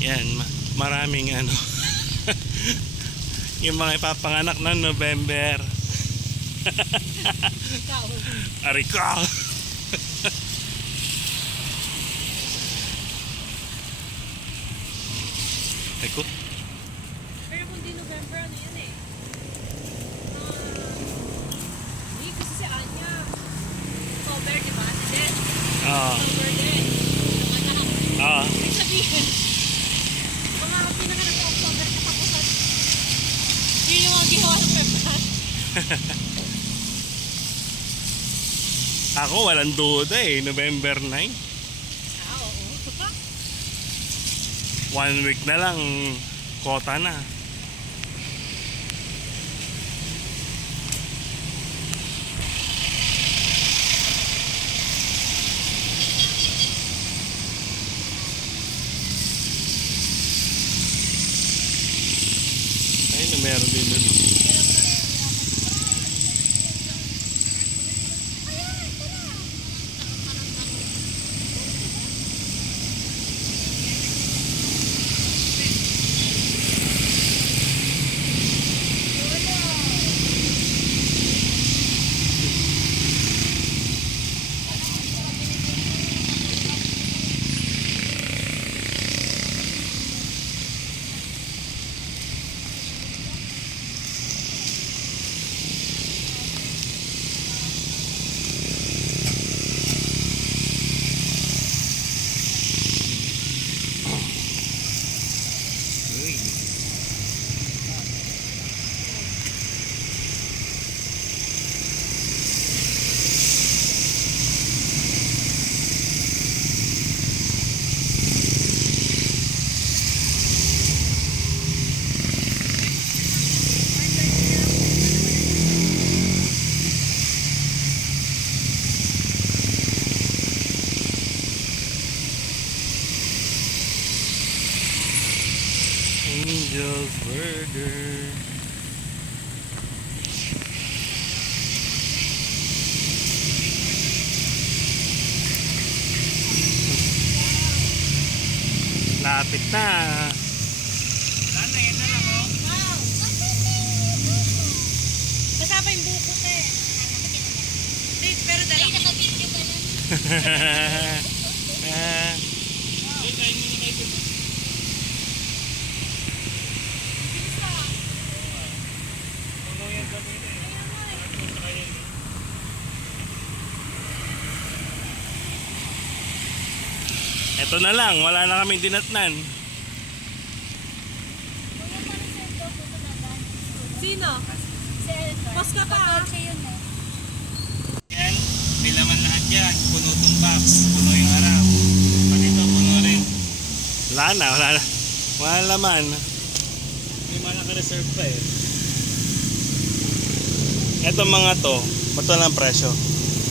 Yan, maraming ano. Yung mga ipapanganak ng November. Arika. Eko. Pero kung di November, ano yan eh? Hindi, kasi si Anya. October, di ba? Hindi. October din. Ang anak. Ibig sabihin, mga pinanganak sa October katapusan. Yun yung mga ginawa ng February. Ako walang duda eh, November 9. Oo. 1 week na lang, kota na. Ay, na meron din dun. Angel's Burger. Lapit na. Yan na lang, oh. Wow! Kasama yung buko ko eh. Pero dala ko. Nakabidyo ka lang. Kain mo na kayo dun. Bilis na. Puno yan kami na eh. Ito na lang, wala na kaming dinatnan. Sino? Post ka pa. Yan, may laman lahat yan. Puno tong box, puno yung harap. Pati ito, puno rin. Wala na. Wala laman. May mga naka-reserve pa eh. Ito mga to, bato lang presyo.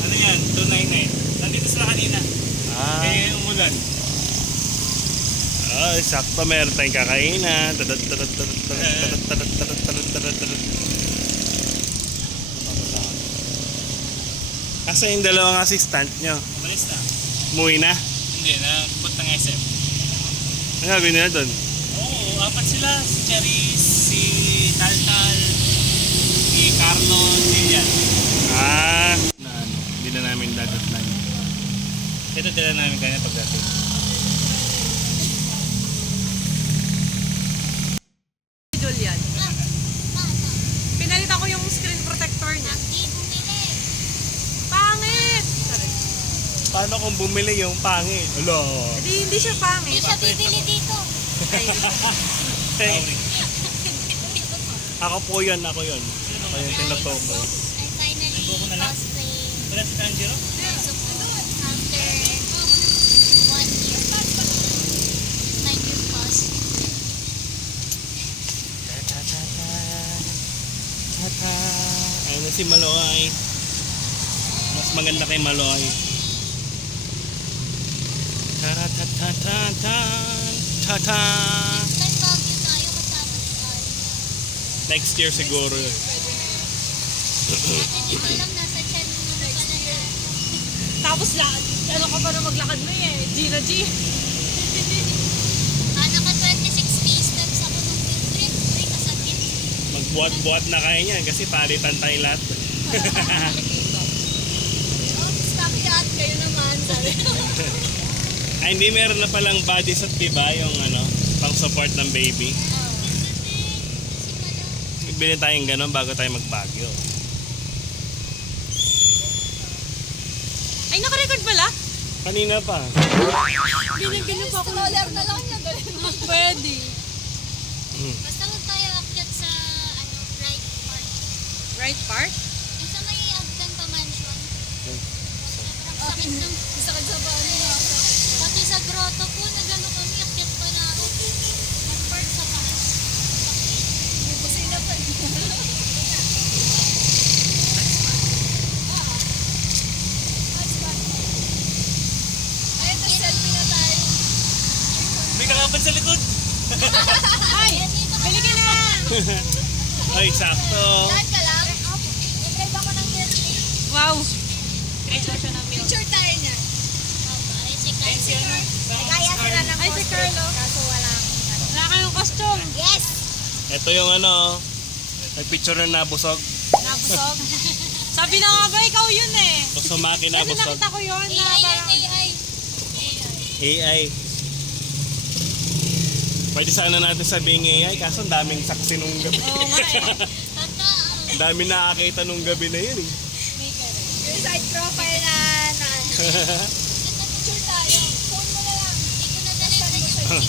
Ano yan? 299. Nandito sila kanina. Eh, umulan. Sakto meron tayong kakainan. Asa yung dalawang assistant nyo? Umalis na. Umuwi na? Hindi, napunta ng SM. Ano gagawin nila doon? Oo, 4 sila. Si Cherise, si Taltal, si Carlo, si Yan. Hindi na namin dadatnan. Ito dala namin kanina pagdating. Julian. Pinalitan ko yung screen protector niya. Pangit! Sorry. Paano kung bumili yung pangit? Hello. Hindi siya pangit. Hindi siya bibili dito. Hey, ako po yun. Ako yung tinatoko. I finally Buko na lang? cosplay Wala si Tanjiro? after 1 year. My new cosplay. Ayun na si Maloy. Mas maganda kay Maloy. Ta-ta-ta-ta-ta. Next time Baguio tayo kasama si Al. Next year siguro. Dati di ko alam nasa tiyan mo na pala yan. Tapos ano ka pa na maglakad mo eh. Gina G. Naka Buhat-buhat na kayo niyan kasi palitan tayo lahat. Stop yan, kayo naman. Sabi ko. Ay, hindi, meron na palang body suit, diba? Yung ano, pang support ng baby. Bili tayong gano'n bago tayo mag-Baguio. Ay, naka-record pala? Kanina pa. Binigyan pa ako. Stroller na lang niya. Pwede. Basta huwag tayo akyat sa right part. Right part? Yung sa may Agdan pa mansion. Sobrang sakit ng Sakit sa bahay niya. pati sa grotto po, nagano kami, akyat pa na ako. Mag-park sa taas. May kusina pa. Ay, ito selfie na tayo. May kakaban sa likod. Ay, bili ka na. Ay, sakto. Lahat ka lang? I-drive ako ng birthday. Wow. Kreso siya ng milk. Picture tayo niya. Ay, si Kai. Nagaya sila ng Ay, si Carlo. Kaso walang. Wala kayong costume. Yes! Ito yung ano, may picture na nabusog. Nabusog. Sabi na nga ba, ikaw yun eh. O sumaki Kasi nabusog. nakita ko yun. AI Na yan, parang, AI. AI. Pwede sana natin sabihin AI, kaso ang daming saksi nung gabi. oo nga eh. Totoo. Ang daming nakakita nung gabi na yun eh. Yung side profile na ano. Picture tayo. Phone mo na lang. Hindi ko nadala yung registration.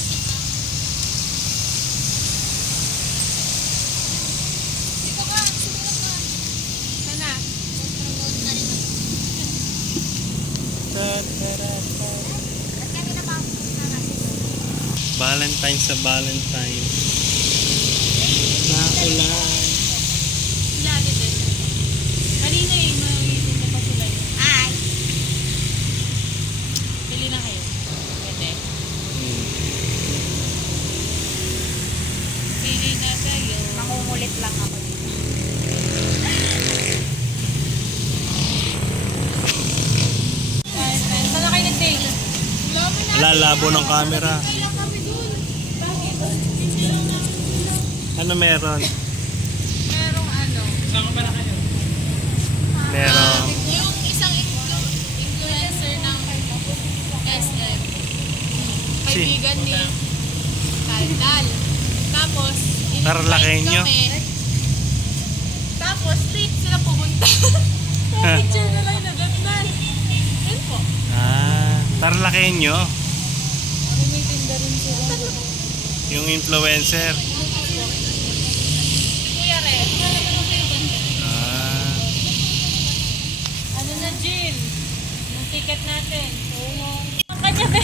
Dito ka. Sumunod ka. Sana. Promote na rin ako. At kami na pasok na kasi. Valentine sa Valentine. Nakulan. Sila din. Kanina eh, mawawin na pa sila eh. Ay! Pili na kayo. Pwede. Pili na kayo. Makungulit lang ako dito. Saan na kayo nag-take? Lalabo ng camera. Kailan kami dun? Bakit? Ano meron? Merong ano? Saan ka pala kayo? Meron. Yung isang influencer ng SM. Kaibigan ni Kaldal. Tapos, Tarlakenyo. kami. Tapos, straight sila pumunta. Picture na lang na ganun. Yun po. Tarlakenyo. May tinda rin sila. Yung influencer. Kuya Re. Ah, Ano na, Jill? Yung ticket natin. Oo. Ang kanya, be.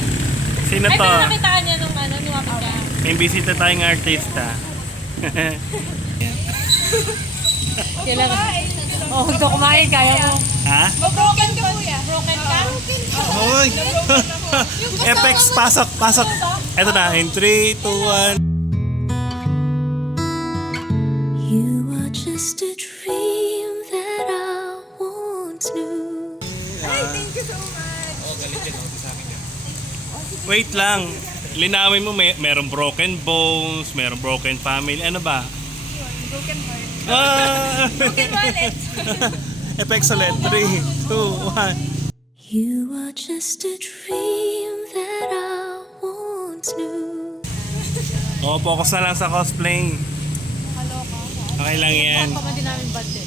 sino Ay, to? pero nakitaan niya nung ano, lumapit ka. May bisita tayong artista. Kailangan. Oh, huwag ka kumain, kaya mo. Ha? Broken ka, kuya. Broken ka? Hoy! FX, pasok, pasok. Ito na, in 3, 2, 1. You are just a dream that I once knew. Wait lang. Linawin mo, merong broken bones, merong broken family. Ano ba? Broken heart. Ah! Broken wallet. FX ulit. 3, 2, 1. You are just a dream that I once knew. Oh, focus na lang sa cosplay. Okay lang yan. Pa din namin bante.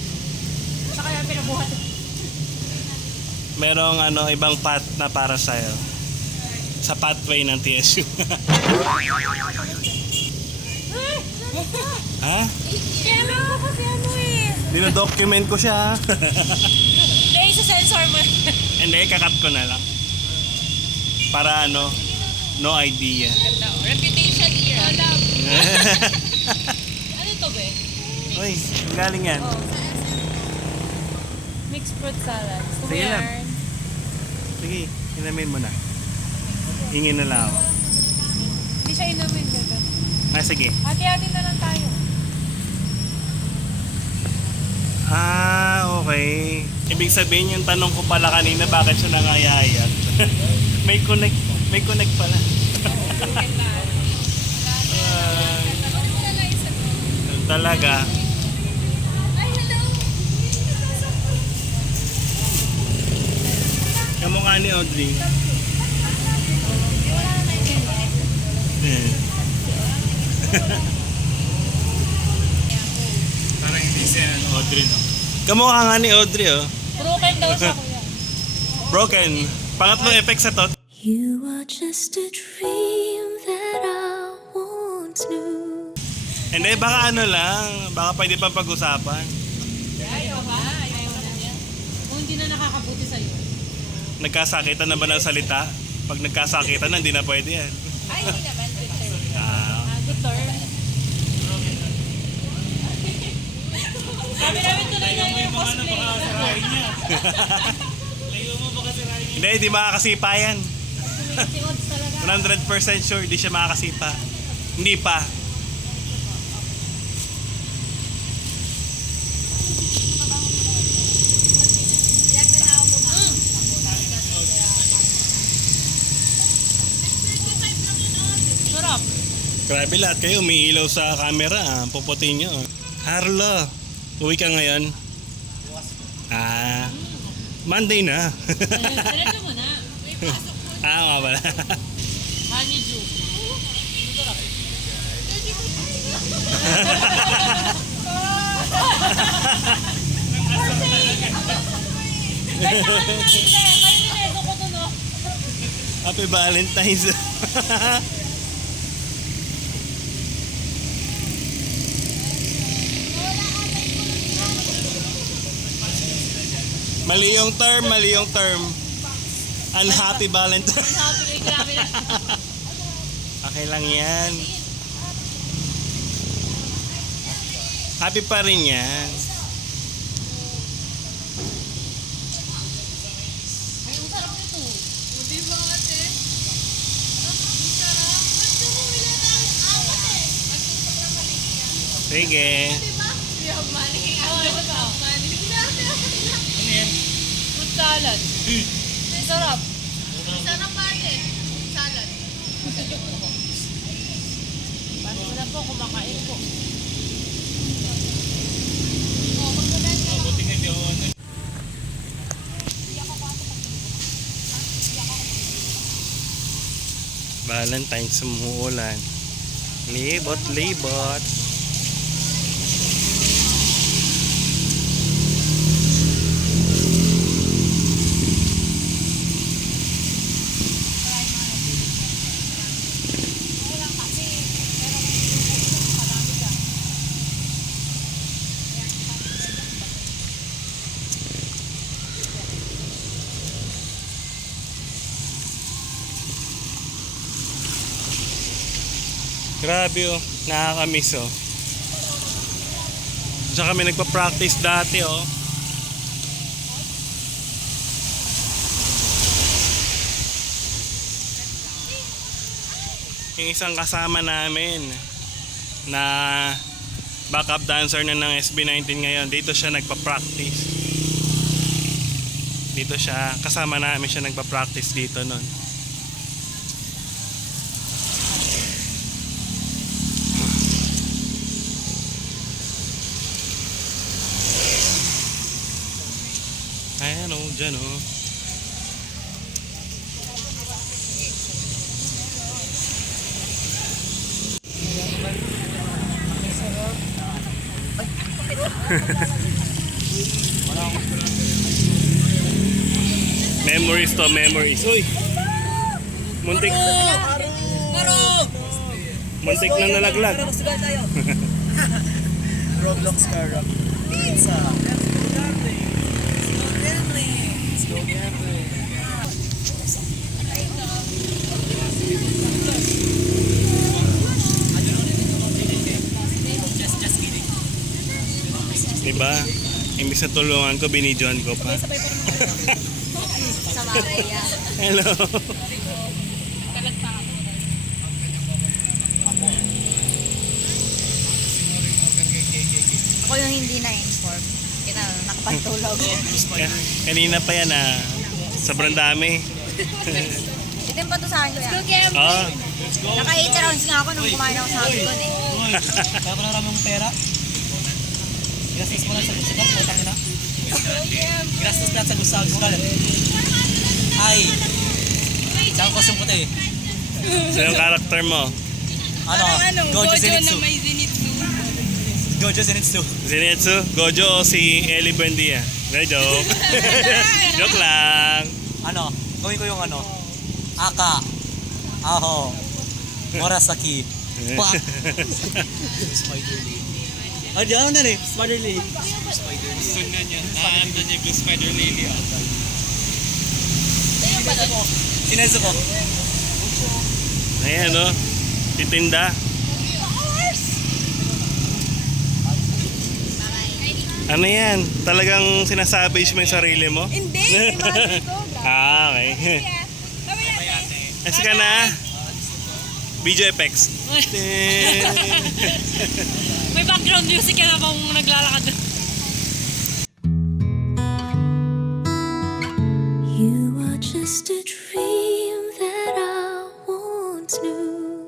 Saka yung pinabuhat. Merong ano, ibang path na para sa'yo. Sa pathway ng TSU. Ha? Kaya lang ako kasi ano eh. Dinodocument ko siya. Hindi, sa sensor mo. Hindi, kakat ko na lang. Para ano, no idea. Reputation era. Ano to, be? Uy, ang galing yan. Mixed fruit salad. Gusto mo Sige lang. yan? Sige, inamin mo na. Hingin na lang ako. Hindi siya inumin, gaga. Ah, sige. Hati-hati na lang tayo. Ah, okay. Ibig sabihin yung tanong ko pala kanina, bakit siya nangayayat? may connect pala. Talaga. ni Audrey. Parang hindi siya Audrey, no? Kamukha nga ni Audrey, oh. Broken daw siya, kuya. Broken. Pangatlong effect sa to. You are just a dream that I once knew. Hindi, baka ano lang. Baka pwede pa pag-usapan. Ayaw ba? Ayaw na niya. Kung hindi na nakakabuti sa'yo. Nagkasakitan na ba ng salita? Pag nagkasakitan na, hindi na pwede yan. Ay, hindi naman. Good term. Ah, Good term. Sabi namin tuloy na yung cosplay. Layo mo baka sirahin niya. hindi makakasipa yan. Si Odds talaga. 100% sure, hindi siya makakasipa. Hindi pa. Sarap. Grabe lahat kayo, may ilaw sa camera. Puputin nyo. Harlo, uwi ka ngayon? Monday na. Diretso mo na. Nga pala. Honeydew. Happy Valentine's. Mali yung term. Unhappy Valentine's. Okay lang yan. Happy pa rin yan. Sige. Good salad. Sarap. Paano na po kumakain po? Buti nga di ako ano. Valentine's sumuulan. Libot. Grabe oh, nakakamiss oh. Diyan kami nagpa-practice dati oh. Yung isang kasama namin na backup dancer na ng SB19 ngayon, dito siya nagpa-practice. Dito siya, kasama namin siya nagpa-practice dito nun. Ayan o, dyan o. Memories to memories. Uy! Muntik. Muntik na nalaglag. Roblox car pizza. Let's go gambling. Just kidding. Diba? Imbis na tulungan ko, binidyohan ko pa. Sa Maria. Hello. Ako yung hindi na-inform. Kita, nakapagtulog. Kanina pa yan sobrang dami. Itim pa to sa akin, kuya. Oh, Naka-8 rounds nga ako nung kumain ako sa Habigon eh. Kaya mo naraming mong pera? Gastos mo lang sa gusto ka, putang ina. Gastos lahat sa gusto ka. Ay. Tsaka costume puti. Sinong character mo? Ano? Gojo Zenitsu. Zenitsu. Gojo Zenitsu. Zenitsu, Gojo o si Ellie Buendia? No, joke. Joke lang. Ano? Gawin ko yung ano? Aka. Aho. Murasaki. Pa. Spider Lady. Ah, di ano na rin? Spider Lady. Gusto nga niya. Naandun niya yung Spider Lily. Sinezo ko. Ayan, no? Titinda. Ano yan? Talagang sinasabage mo yung sarili mo? Hindi, imagine ko. Ah, okay. Kasi ka na. Video effects. May background music yan habang naglalakad. You are just a dream.